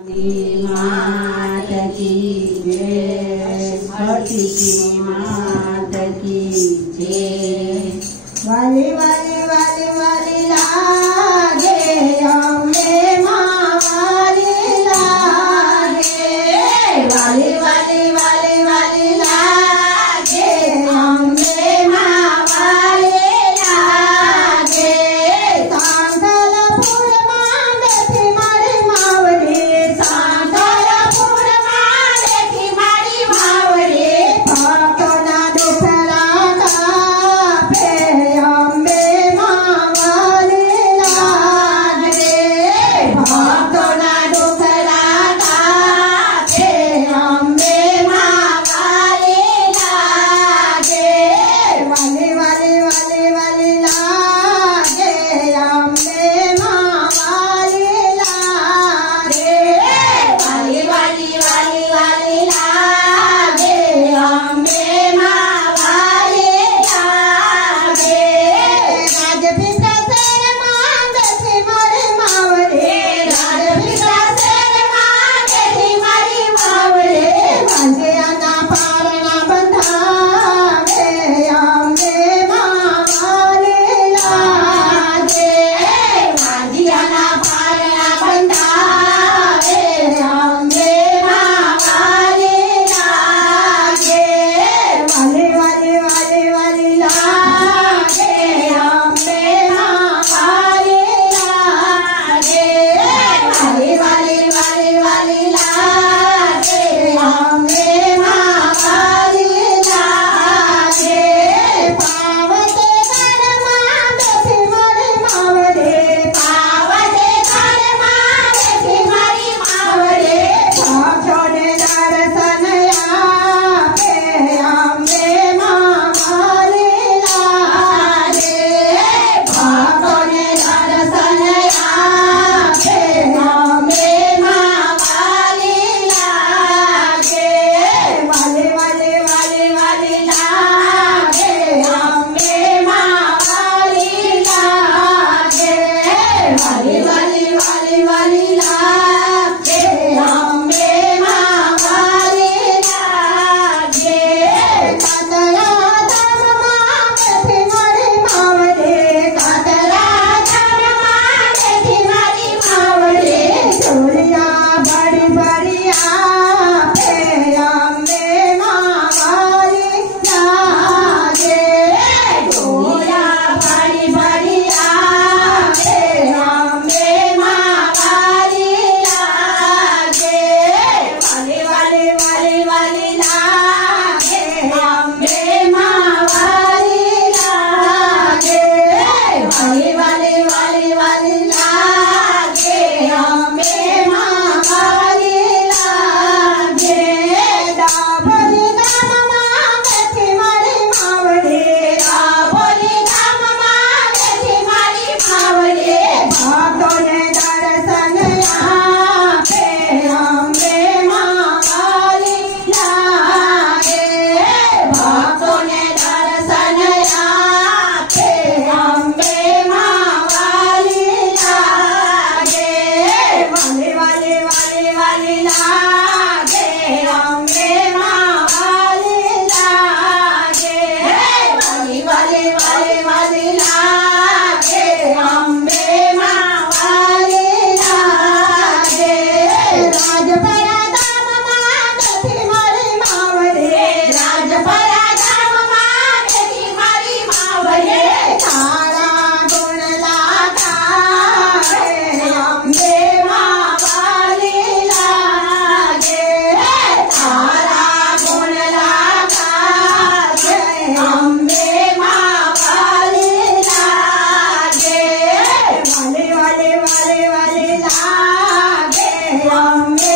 मात की जय, छठी की मात की जय। वाली वाली वाली वाली लागे अम्बे माँ वाली लागे, वाली वाली वाली वाली लागे अम्बे माँ वाली लागे। सांगलपुर माँ बेटी मारी मावली, सांगलपुर माँ बेटी मारी मावली, भक्तों ना दुखला कापे अम्बे माँ वाली लागे, भक्तों ना दुखला कापे अम्बे माँ वाली लागे। वाली वाली वाली वाली लागे अम्बे माँ वाली लागे, वाली वाली वाली वाली लागे अम्बे माँ वाली लागे। राजपिता शेर माँ बेटी मारी मावली, राजपिता शेर माँ बेटी मारी मावली, बांधिया ना पारना बंधावे अम्बे माँ वाली लागे, बांधिया ना पारना बंधावे अम्बे माँ वाली लागे। वाली वाली वाली वाली लागे अम्बे माँ वाली लागे, वाली वाली वाली वाली लागे अम्बे माँ वाली लागे। पावते घर माँ बेटी मारी मावली, पावते घर माँ बेटी मारी मावली, भक्तों ने दर्शन आपे अम्बे माँ वाली लागे, भक्तों ने दर्शन आपे अम्बे माँ वाली लागे। वाली वाली वाली वाली लागे अम्बे माँ वाली लागे, वाली वाली वाली वाली लागे अम्बे माँ वाली लागे। कातरा धाम माँ बेटी मारी मावली, कातरा धाम माँ बेटी मारी मावली, चोरिया बड़ी बड़ी आपे अम्बे माँ वाली लागे, चोरिया बड़ी बड़ी आपे अम्बे माँ वाली लागे। वाली वाली वाली वाली लागे अम्बे माँ वाली लागे, वाली वाली वाली वाली लागे अम्बे माँ वाली लागे। दाभोली धाम माँ बेटी मारी मावली, दाभोली धाम माँ बेटी मारी मावली, भक्तों ने दर्शन आपे अम्बे माँ वाली लागे, भक्तों ने दर्शन आपे अम्बे माँ वाली लागे। वाली वाली वाली वाली लागे अम्बे माँ वाली लागे, वाली वाली वाली वाली लागे अम्बे माँ वाली लागे। राजपरा धाम माँ बेटी मारी मावली, राजपरा धाम माँ बेटी मारी मावली, तारा गुण लागे अम्बे माँ वाली लागे, तारा गुण लागे अम्बे माँ वाली लागे। वाली वाली वाली वाली लागे अम्बे